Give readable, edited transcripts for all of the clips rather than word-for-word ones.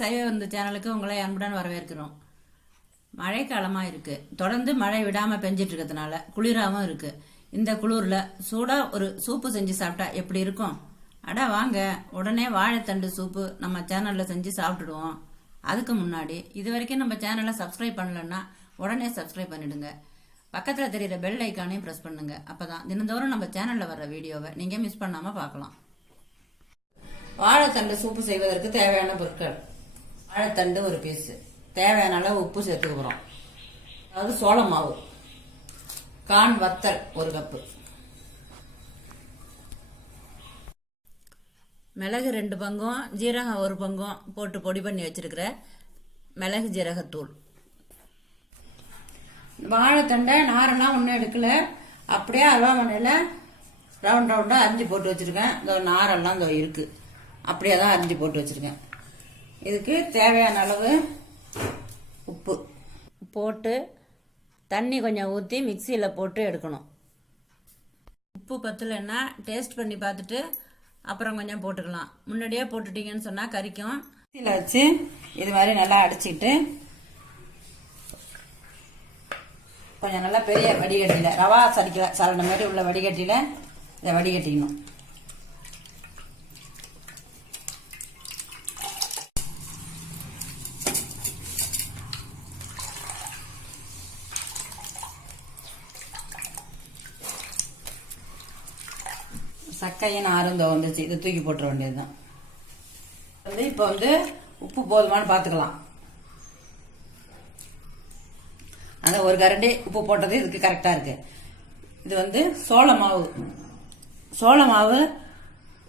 சைவ விருந்து சேனலுக்கு உங்களை அன்புடன் வரவேற்கிறோம். மழைக்காலமாக இருக்குது. தொடர்ந்து மழை விடாமல் பெஞ்சிட்டு இருக்கிறதுனால குளிராகவும் இருக்குது. இந்த குளிரில் சூடாக ஒரு சூப்பு செஞ்சு சாப்பிட்டா எப்படி இருக்கும்? வாங்க உடனே வாழைத்தண்டு சூப்பு நம்ம சேனலில் செஞ்சு சாப்பிட்டுடுவோம். அதுக்கு முன்னாடி இது வரைக்கும் நம்ம சேனலை சப்ஸ்கிரைப் பண்ணலன்னா உடனே சப்ஸ்கிரைப் பண்ணிடுங்க. பக்கத்தில் தெரிகிற பெல் ஐக்கானையும் ப்ரெஸ் பண்ணுங்க. அப்போ தான் தினந்தோறும் நம்ம சேனலில் வர்ற வீடியோவை நீங்கள் மிஸ் பண்ணாமல் பார்க்கலாம். வாழைத்தண்டு சூப்பு செய்வதற்கு தேவையான பொருட்கள்: வாழைத்தண்டு ஒரு பீஸ், தேவையான அளவு உப்பு சேர்த்துக்கிறோம், அதாவது சோள மாவு, கான் வத்தல் ஒரு கப்பு, மிளகு 2 பங்கம், ஜீரகம் 1 பங்கம் போட்டு பொடி பண்ணி வச்சிருக்கிற மிளகு ஜீரகத்தூள். வாழைத்தண்டை நாரெல்லாம் ஒன்றும் எடுக்கல, அப்படியே அருவாமனையில் ரவுண்ட் ரவுண்டாக அரிஞ்சு போட்டு வச்சிருக்கேன். இந்த நாரெல்லாம் இந்த இருக்கு, அப்படியே தான் அரிஞ்சு போட்டு வச்சிருக்கேன். இதுக்கு தேவையான அளவு உப்பு போட்டு தண்ணி கொஞ்சம் ஊற்றி மிக்சியில் போட்டு எடுக்கணும். உப்பு பத்தலைன்னா டேஸ்ட் பண்ணி பார்த்துட்டு அப்புறம் கொஞ்சம் போட்டுக்கலாம். முன்னாடியே போட்டுட்டீங்கன்னு சொன்னால் கறிக்கும். மிக்சியில் வச்சு இது மாதிரி நல்லா அடிச்சுக்கிட்டு கொஞ்சம் நல்லா பெரிய வடிகட்டியில், ரவா சலன மாதிரி உள்ள வடிகட்டியில் இதை வடிகட்டிக்கணும். சக்கையும் நாரும் வந்துச்சு, இதை தூக்கி போட்டுற வேண்டியதுதான். இப்போ உப்பு போதுமானு பார்த்துக்கலாம். அதான் ஒரு கரண்டி உப்பு போட்டது இதுக்கு கரெக்டாக இருக்கு. இது சோள மாவு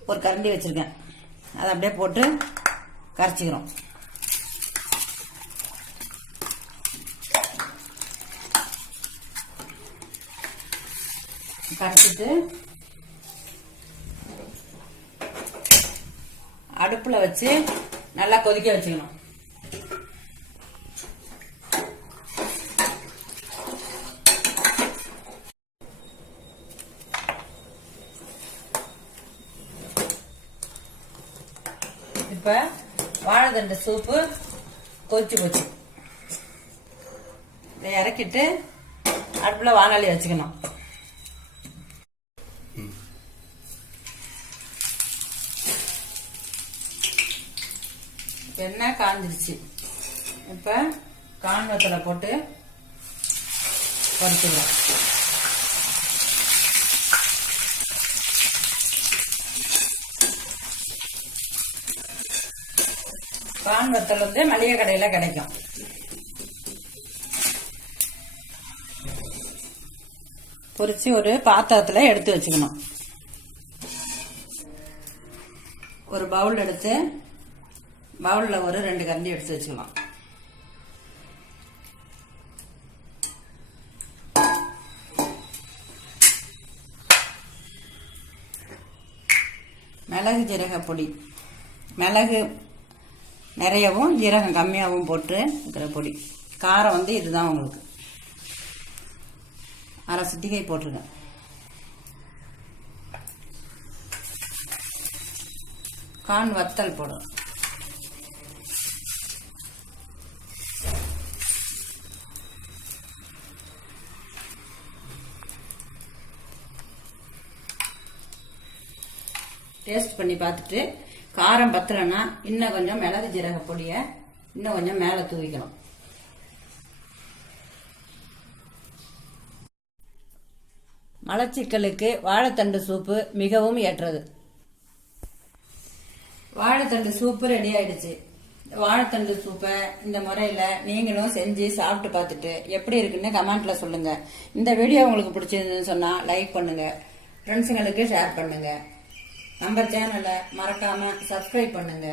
ஒரு கரண்டி வச்சிருக்கேன். அதை அப்படியே போட்டு கரைச்சிக்கிறோம். கரைச்சிட்டு அடுப்புல வச்சு நல்லா கொதிக்க வச்சுக்கணும். இப்ப வாழைத்தண்டு சூப்பு கொதிச்சு போச்சு. இதை இறக்கிட்டு அடுப்புல வாணலி வச்சுக்கணும். எண்ணெய் காஞ்சிருச்சு. இப்ப கான் வத்தலை போட்டு பொரிச்சிடலாம். கான் வத்தல் மளிகை கடையில கிடைக்கும். பொரிச்சு ஒரு பாத்திரத்துல எடுத்து வச்சுக்கணும். ஒரு பவுல் எடுத்து பவுல்ல ஒரு 2 கரண்டி எடுத்து வச்சுக்கலாம். மிளகு ஜீரக பொடி, மிளகு நிறையவும் ஜீரகம் கம்மியாகவும் போட்டு இருக்கிற பொடி. காரம் இதுதான் உங்களுக்கு. அரை சிட்டிகை போட்டிருக்கேன். கான் வத்தல் போடும். டேஸ்ட் பண்ணி பார்த்துட்டு காரம் பத்தலைன்னா இன்னும் கொஞ்சம் மிளகு ஜீரக பொடியை இன்னும் கொஞ்சம் மேலே தூவிக்கணும். மலச்சிக்கலுக்கு வாழைத்தண்டு சூப்பு மிகவும் ஏற்றது. வாழைத்தண்டு சூப்பு ரெடி ஆயிடுச்சு. வாழைத்தண்டு சூப்பை இந்த முறையில் நீங்களும் செஞ்சு சாப்பிட்டு பார்த்துட்டு எப்படி இருக்குன்னு கமெண்ட்ல சொல்லுங்க. இந்த வீடியோ உங்களுக்கு பிடிச்சிருந்துன்னு சொன்னா லைக் பண்ணுங்க, ஃப்ரெண்ட்ஸுங்களுக்கு ஷேர் பண்ணுங்க. நம்ம சேனலை மறக்காம சப்ஸ்கிரைப் பண்ணுங்க.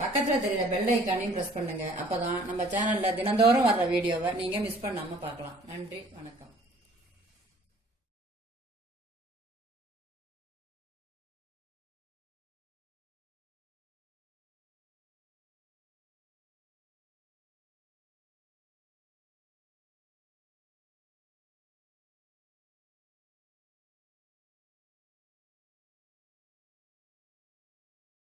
பக்கத்துல தெரியுற பெல் ஐக்கானையும் பிரஸ் பண்ணுங்க. அப்பதான் நம்ம சேனல்ல தினந்தோறும் வர்ற வீடியோவை நீங்க மிஸ் பண்ணாம பார்க்கலாம். நன்றி, வணக்கம்.